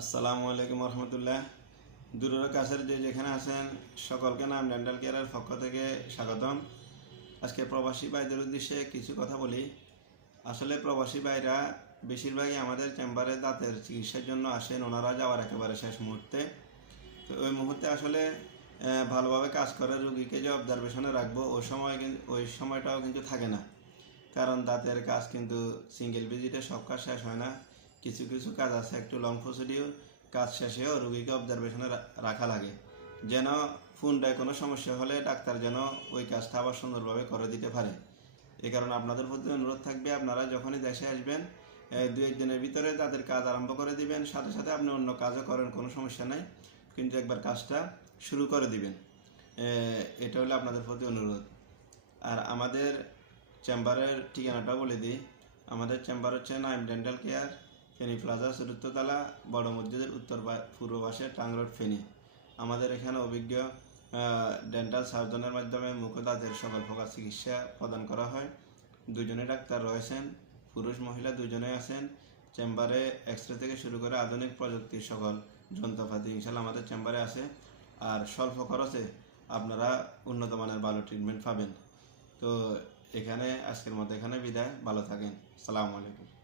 আসসালামু আলাইকুম রহমতুল্লাহ দূরের কাছের যে যেখানে আছেন, সকলকে নাম ডেন্টাল কেয়ারের পক্ষ থেকে স্বাগতম। আজকে প্রবাসী ভাইদের উদ্দেশ্যে কিছু কথা বলি। আসলে প্রবাসী ভাইরা বেশিরভাগই আমাদের চেম্বারে দাঁতের চিকিৎসার জন্য আসেন, ওনারা যাওয়ার একেবারে শেষ মুহূর্তে। তো ওই মুহূর্তে আসলে ভালোভাবে কাজ করে, রুগীকে যে অবজারভেশনে রাখব, ওই সময় কিন্তু ওই সময়টাও কিন্তু থাকে না। কারণ দাঁতের কাজ কিন্তু সিঙ্গেল ভিজিটে সব কাজ শেষ হয় না। কিছু কিছু কাজ আছে, একটু লং প্রসিডিউর কাজ শেষেও রুগীকে অবজারভেশনে রাখা লাগে। যেন ফোনটায় কোনো সমস্যা হলে ডাক্তার যেন ওই কাজটা আবার সুন্দরভাবে করে দিতে পারে। এ কারণে আপনাদের প্রতি অনুরোধ থাকবে, আপনারা যখনই দেশে আসবেন দু একদিনের ভিতরে তাদের কাজ আরম্ভ করে দিবেন, সাথে সাথে আপনি অন্য কাজও করেন, কোনো সমস্যা নাই, কিন্তু একবার কাজটা শুরু করে দিবেন। এটা হলো আপনাদের প্রতি অনুরোধ। আর আমাদের চেম্বারের ঠিকানাটা বলে দিই। আমাদের চেম্বার হচ্ছে Naim dental care Feni plaza চতুর্থতলা বড় মসজিদের উত্তর পূর্ব পাশে টাং রোড, ফেনী। আমাদের এখানে অভিজ্ঞ ডেন্টাল সার্জনের মাধ্যমে মুখ ও দাঁতের সকল প্রকার চিকিৎসা প্রদান করা হয়। দুজনে ডাক্তার রয়েছেন, পুরুষ, মহিলা দুজনেই আছেন। চেম্বারে এক্স রে থেকে শুরু করে আধুনিক প্রযুক্তির সকল যন্ত্রপাতি ইনশাল্লাহ আমাদের চেম্বারে আছে। আর স্বল্প খরচে আপনারা উন্নত মানের ভালো ট্রিটমেন্ট পাবেন। তো এখানে, আজকের মতো এখানে বিদায়। ভালো থাকেন। সালামু আলাইকুম।